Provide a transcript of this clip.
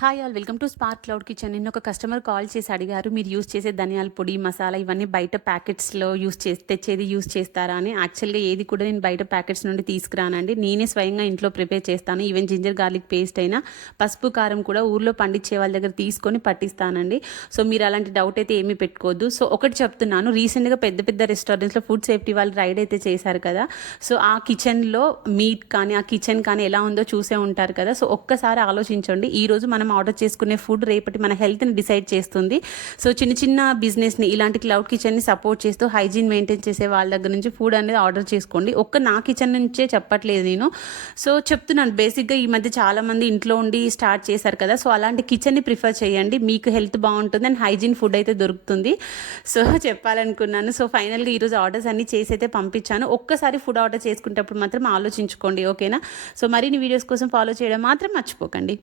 Hi all welcome to spark cloud kitchen. నిన్న ఒక customer call చేసి అడిగారు, మీరు యూస్ చేసే ధనియాల పొడి, మసాలా ఇవన్నీ బయట ప్యాకెట్స్లో తెచ్చేది యూస్ చేస్తారా అని. యాక్చువల్గా ఏది కూడా నేను బయట ప్యాకెట్స్ నుండి తీసుకురానండి, నేనే స్వయంగా ఇంట్లో ప్రిపేర్ చేస్తాను. ఈవెన్ జింజర్ గార్లిక్ పేస్ట్ అయినా, పసుపు కారం కూడా ఊర్లో పండించే వాళ్ళ దగ్గర తీసుకొని పట్టిస్తానండి. సో మీరు అలాంటి డౌట్ అయితే ఏమీ పెట్టుకోవద్దు. సో ఒకటి చెప్తున్నాను, రీసెంట్గా పెద్ద పెద్ద రెస్టారెంట్స్లో ఫుడ్ సేఫ్టీ వాళ్ళు రైడ్ అయితే చేశారు కదా. సో ఆ కిచెన్లో మీట్ కానీ, ఆ కిచెన్ కానీ ఎలా ఉందో చూసే ఉంటారు కదా. సో ఒక్కసారి ఆలోచించండి, ఈరోజు మనం ఆర్డర్ చేసుకునే ఫుడ్ రేపటి మన హెల్త్ని డిసైడ్ చేస్తుంది. సో చిన్న చిన్న బిజినెస్ని, ఇలాంటి క్లౌడ్ కిచెన్ని సపోర్ట్ చేస్తూ హైజీన్ మెయింటైన్ చేసే వాళ్ళ దగ్గర నుంచి ఫుడ్ అనేది ఆర్డర్ చేసుకోండి. నా కిచెన్ నుంచే చెప్పట్లేదు నేను. సో చెప్తున్నాను, బేసిక్గా ఈ మధ్య చాలామంది ఇంట్లో ఉండి స్టార్ట్ చేశారు కదా. సో అలాంటి కిచెన్ని ప్రిఫర్ చేయండి, మీకు హెల్త్ బాగుంటుంది అండ్ హైజీన్ ఫుడ్ అయితే దొరుకుతుంది. సో చెప్పాలనుకున్నాను. సో ఫైనల్గా ఈరోజు ఆర్డర్స్ అన్నీ చేసి అయితే పంపించాను. ఒక్కసారి ఫుడ్ ఆర్డర్ చేసుకునేటప్పుడు మాత్రం ఆలోచించుకోండి, ఓకేనా. సో మరిన్ని వీడియోస్ కోసం ఫాలో చేయడం మాత్రం మర్చిపోకండి.